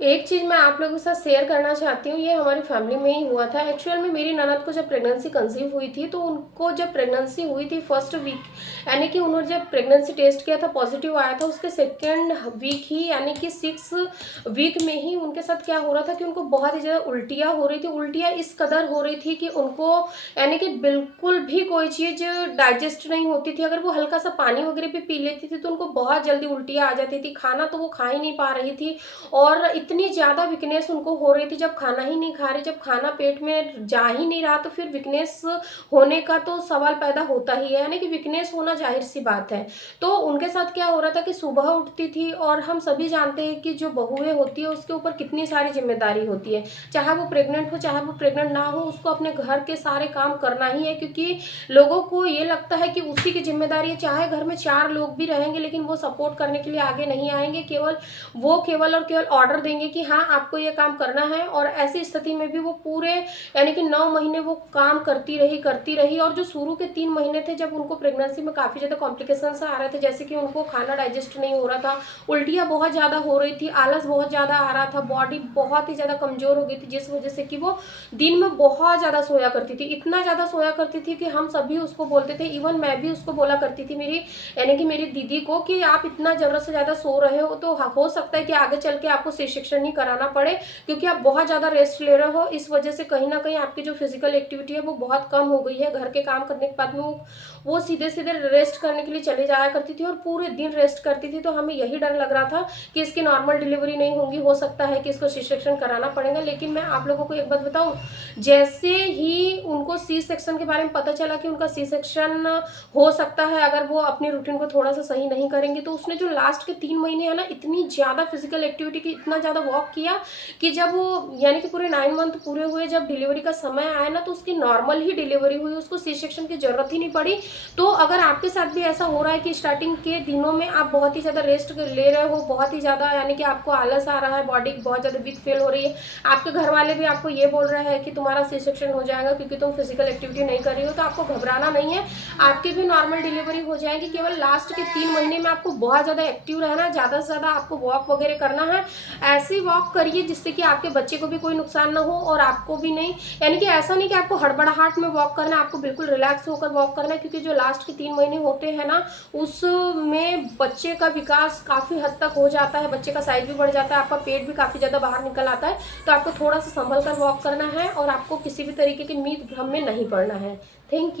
एक चीज़ मैं आप लोगों के साथ शेयर करना चाहती हूँ, ये हमारी फैमिली में ही हुआ था। एक्चुअल में मेरी ननद को जब प्रेगनेंसी कंसीव हुई थी, तो उनको जब प्रेगनेंसी हुई थी फर्स्ट वीक, यानी कि उन्होंने जब प्रेगनेंसी टेस्ट किया था पॉजिटिव आया था, उसके सेकेंड वीक ही यानी कि 6 वीक में ही उनके साथ क्या हो रहा था कि उनको बहुत ही ज़्यादा उल्टियाँ हो रही थी। उल्टियाँ इस कदर हो रही थी कि उनको यानी कि बिल्कुल भी कोई चीज़ डाइजेस्ट नहीं होती थी। अगर वो हल्का सा पानी वगैरह भी पी लेती थी तो उनको बहुत जल्दी उल्टियाँ आ जाती थी। खाना तो वो खा ही नहीं पा रही थी और इतनी ज़्यादा वीकनेस उनको हो रही थी। जब खाना ही नहीं खा रही, जब खाना पेट में जा ही नहीं रहा, तो फिर वीकनेस होने का तो सवाल पैदा होता ही है, यानी कि वीकनेस होना जाहिर सी बात है। तो उनके साथ क्या हो रहा था कि सुबह उठती थी, और हम सभी जानते हैं कि जो बहुएं होती है उसके ऊपर कितनी सारी जिम्मेदारी होती है। चाहे वो प्रेग्नेंट हो चाहे वो प्रेग्नेंट ना हो, उसको अपने घर के सारे काम करना ही है, क्योंकि लोगों को ये लगता है कि उसी की जिम्मेदारी है। चाहे घर में 4 लोग भी रहेंगे लेकिन वो सपोर्ट करने के लिए आगे नहीं आएंगे, वो केवल और केवल ऑर्डर देंगे कि हाँ आपको ये काम करना है। और ऐसी स्थिति में भी वो पूरे यानी कि 9 महीने वो काम करती रही। और जो शुरू के 3 महीने थे, जब उनको प्रेगनेंसी में काफ़ी ज़्यादा कॉम्प्लिकेशंस आ रहे थे, जैसे कि उनको खाना डाइजेस्ट नहीं हो रहा था, उल्टियाँ बहुत ज़्यादा हो रही थी, आलस बहुत ज़्यादा आ रहा था, बॉडी बहुत ही ज़्यादा कमज़ोर हो गई थी, जिस वजह से कि वो दिन में बहुत ज़्यादा सोया करती थी। इतना ज़्यादा सोया करती थी कि हम सभी उसको बोलते थे, इवन मैं भी उसको बोला करती थी, मेरी यानी कि मेरी दीदी को, कि आप इतना ज़रूरत से ज़्यादा सो रहे हो तो हो सकता है कि आगे चल के आपको सी सेक्शन ही कराना पड़े, क्योंकि आप बहुत ज़्यादा रेस्ट ले रहे हो। इस वजह से कहीं ना कहीं आपकी जो फिजिकल एक्टिविटी है वो बहुत कम हो गई है। घर के काम करने के बाद में वो सीधे सीधे रेस्ट करने के लिए चले जाया करती थी और पूरे दिन रेस्ट करती थी। तो हमें यही डर लग रहा था कि इसकी नॉर्मल डिलीवरी नहीं होगी, हो सकता है कि इसको सी सेक्शन कराना पड़ेगा। लेकिन मैं आप लोगों को एक बात बताऊं, जैसे ही उनको सी सेक्शन के बारे में पता चला कि उनका सी सेक्शन हो सकता है अगर वो अपनी रूटीन को थोड़ा सा सही नहीं करेंगे, तो उसने जो लास्ट के 3 महीने है ना, इतनी ज़्यादा फिजिकल एक्टिविटी की, इतना ज़्यादा वॉक किया कि जब वो यानी कि पूरे 9 मंथ पूरे हुए, जब डिलीवरी का समय आया ना, तो उसकी नॉर्मल ही डिलीवरी हुई, उसको सी सेक्शन की जरूरत ही नहीं पड़ी। तो अगर आपके साथ भी ऐसा हो रहा है कि स्टार्टिंग के दिनों में आप बहुत ही ज़्यादा रेस्ट ले रहे हो, बहुत ही ज़्यादा यानी कि आपको आलस आ रहा है, बॉडी बहुत ज़्यादा वीक फील हो रही है, आपके घर वाले भी आपको ये बोल रहे हैं कि तुम्हारा सी सेक्शन हो जाएगा क्योंकि तुम फिजिकल एक्टिविटी नहीं कर रही हो, तो आपको घबराना नहीं है, आपकी भी नॉर्मल डिलीवरी हो जाएगी। केवल लास्ट के 3 महीने में आपको बहुत ज़्यादा एक्टिव रहना है, ज़्यादा से ज़्यादा आपको वॉक वगैरह करना है। ऐसी वॉक करिए जिससे कि आपके बच्चे को भी कोई नुकसान ना हो और आपको भी नहीं। यानी कि ऐसा नहीं कि आपको हड़बड़ाहट में वॉक करना है, आपको बिल्कुल रिलैक्स होकर वॉक करना है, क्योंकि जो लास्ट के 3 महीने होते हैं ना, उसमें बच्चे का विकास काफ़ी हद तक हो जाता है, बच्चे का साइज भी बढ़ जाता है, आपका पेट भी काफ़ी ज़्यादा बाहर निकल आता है। तो आपको थोड़ा सा संभल कर वॉक करना है और आपको किसी भी तरीके के मीत भ्रम में नहीं पड़ना है। Thank you.